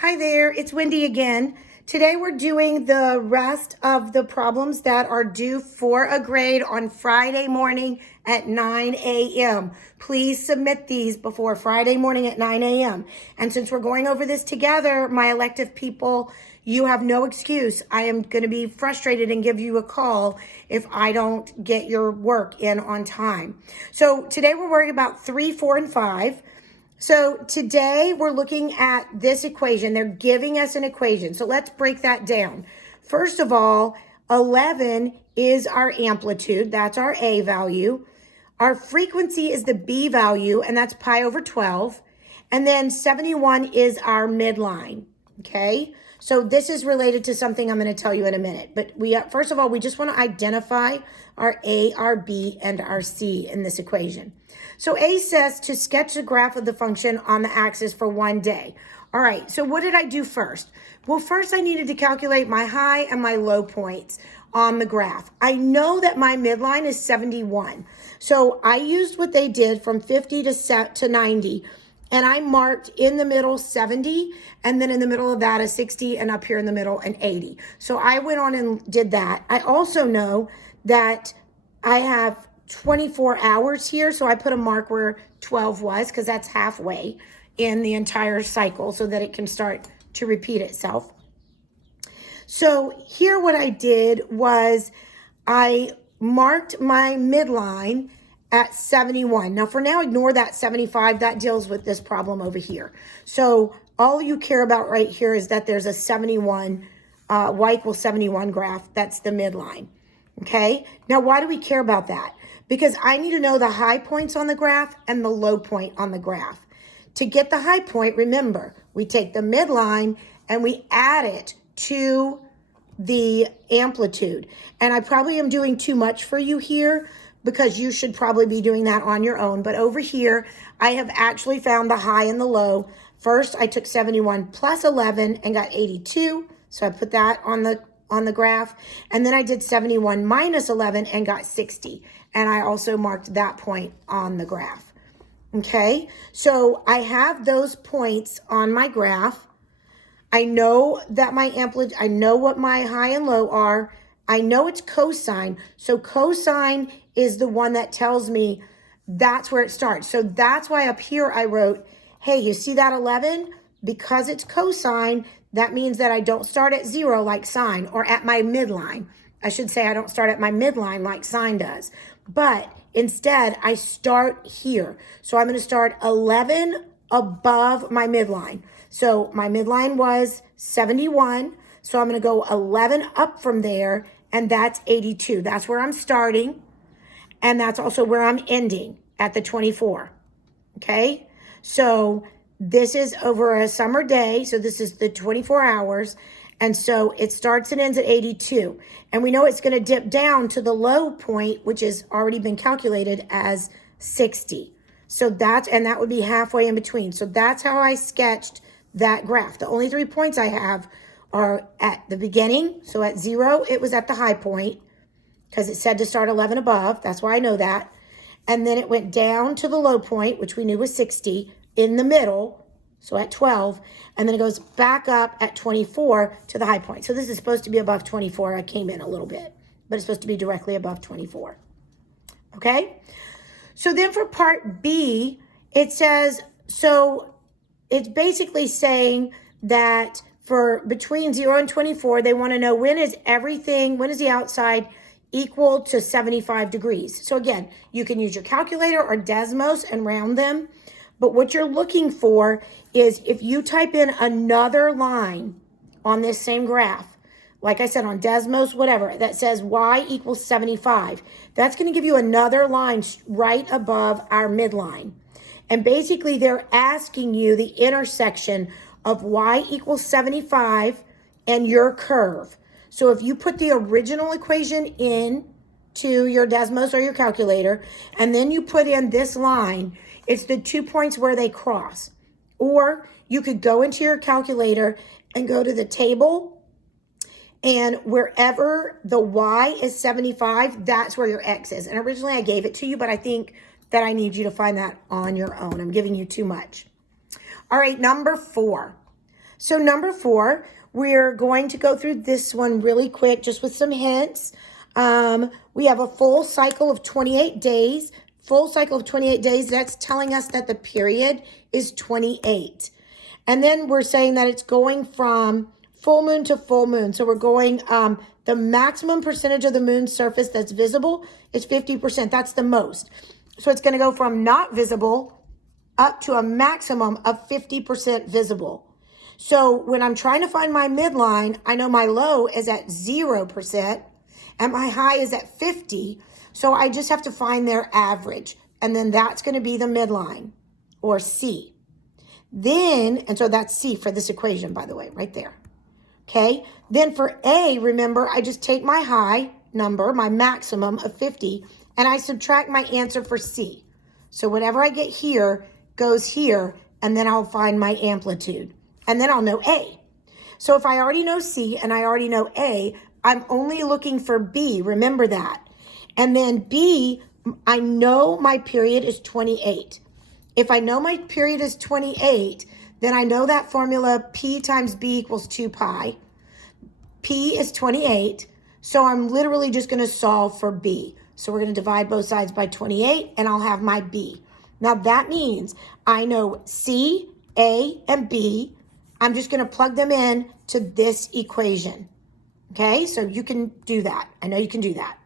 Hi there, it's Wendy again. Today we're doing the rest of the problems that are due for a grade on Friday morning at 9 a.m. Please submit these before Friday morning at 9 a.m. And since we're going over this together, my elective people, you have no excuse. I am going to be frustrated and give you a call if I don't get your work in on time. So today we're worrying about 3, 4, and 5. So today we're looking at this equation. They're giving us an equation. So let's break that down. First of all, 11 is our amplitude. That's our A value. Our frequency is the B value, and that's pi over 12. And then 71 is our midline, okay? So this is related to something I'm going to tell you in a minute. But first of all, we just want to identify our A, our B, and our C in this equation. So A says to sketch the graph of the function on the axis for 1 day. All right, so what did I do first? Well, first I needed to calculate my high and my low points on the graph. I know that my midline is 71. So I used what they did from 50 to 90. And I marked in the middle 70, and then in the middle of that a 60, and up here in the middle an 80. So I went on and did that. I also know that I have 24 hours here, so I put a mark where 12 was because that's halfway in the entire cycle so that it can start to repeat itself. So here what I did was I marked my midline at 71. Now for now, ignore that 75. That deals with this problem over here. So all you care about right here is that there's a 71, y equals 71 graph. That's the midline. Okay. Now, why do we care about that? Because I need to know the high points on the graph and the low point on the graph. To get the high point, remember, we take the midline and we add it to the amplitude. And I probably am doing too much for you here, because you should probably be doing that on your own. But over here, I have actually found the high and the low. First, I took 71 plus 11 and got 82. So I put that on the graph. And then I did 71 minus 11 and got 60. And I also marked that point on the graph. Okay, so I have those points on my graph. I know that my amplitude, I know what my high and low are. I know it's cosine. So cosine is the one that tells me that's where it starts. So that's why up here I wrote, hey, you see that 11? Because it's cosine, that means that I don't start at 0 like sine, or at my midline. I should say I don't start at my midline like sine does. But instead, I start here. So I'm going to start 11 above my midline. So my midline was 71. So I'm going to go 11 up from there, and that's 82. That's where I'm starting. And that's also where I'm ending at the 24. Okay? So this is over a summer day. So this is the 24 hours. And so it starts and ends at 82. And we know it's going to dip down to the low point, which has already been calculated as 60. So that would be halfway in between. So that's how I sketched that graph. The only 3 points I have are at the beginning. So at 0, it was at the high point, because it said to start 11 above. That's why I know that. And then it went down to the low point, which we knew was 60, in the middle, so at 12. And then it goes back up at 24 to the high point. So this is supposed to be above 24. I came in a little bit, but it's supposed to be directly above 24. Okay? So then for part B, it says, so it's basically saying that for between 0 and 24, they want to know when is the outside equal to 75 degrees. So again, you can use your calculator or Desmos and round them. But what you're looking for is if you type in another line on this same graph, like I said, on Desmos, whatever, that says y equals 75, that's going to give you another line right above our midline. And basically, they're asking you the intersection of y equals 75 and your curve. So if you put the original equation in to your Desmos or your calculator, and then you put in this line, it's the 2 points where they cross. Or you could go into your calculator and go to the table, and wherever the y is 75, that's where your x is. And originally I gave it to you, but I think that I need you to find that on your own. I'm giving you too much. All right, number 4. So number 4, we're going to go through this one really quick, just with some hints. We have a full cycle of 28 days. Full cycle of 28 days, that's telling us that the period is 28. And then we're saying that it's going from full moon to full moon. So we're going, the maximum percentage of the moon's surface that's visible is 50%. That's the most. So it's going to go from not visible up to a maximum of 50% visible. So when I'm trying to find my midline, I know my low is at 0% and my high is at 50. So I just have to find their average. And then that's going to be the midline, or C. Then, and so that's C for this equation, by the way, right there. Okay. Then for A, remember, I just take my high number, my maximum of 50, and I subtract my answer for C. So whatever I get here goes here, and then I'll find my amplitude. And then I'll know A. So if I already know C and I already know A, I'm only looking for B. Remember that. And then B, I know my period is 28. If I know my period is 28, then I know that formula P times B equals 2 pi. P is 28. So I'm literally just going to solve for B. So we're going to divide both sides by 28 and I'll have my B. Now that means I know C, A, and B. I'm just going to plug them in to this equation. Okay, so you can do that. I know you can do that.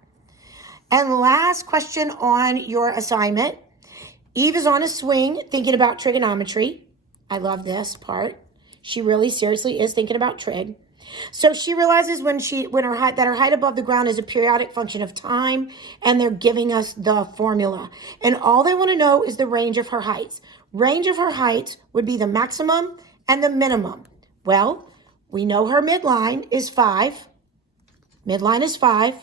And last question on your assignment. Eve is on a swing thinking about trigonometry. I love this part. She really seriously is thinking about trig. So she realizes that her height above the ground is a periodic function of time, and they're giving us the formula. And all they want to know is the range of her heights. Range of her heights would be the maximum and the minimum. Well, we know her midline is 5. Midline is 5.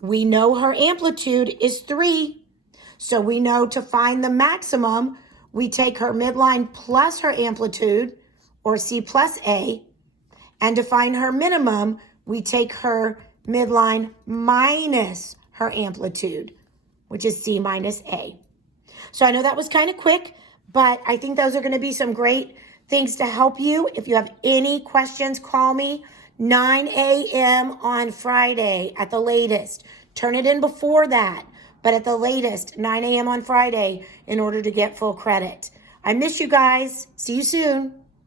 We know her amplitude is 3. So we know to find the maximum, we take her midline plus her amplitude, or C plus A. And to find her minimum, we take her midline minus her amplitude, which is C minus A. So I know that was kind of quick, but I think those are going to be some great things to help you. If you have any questions, call me 9 a.m. on Friday at the latest. Turn it in before that, but at the latest, 9 a.m. on Friday in order to get full credit. I miss you guys. See you soon.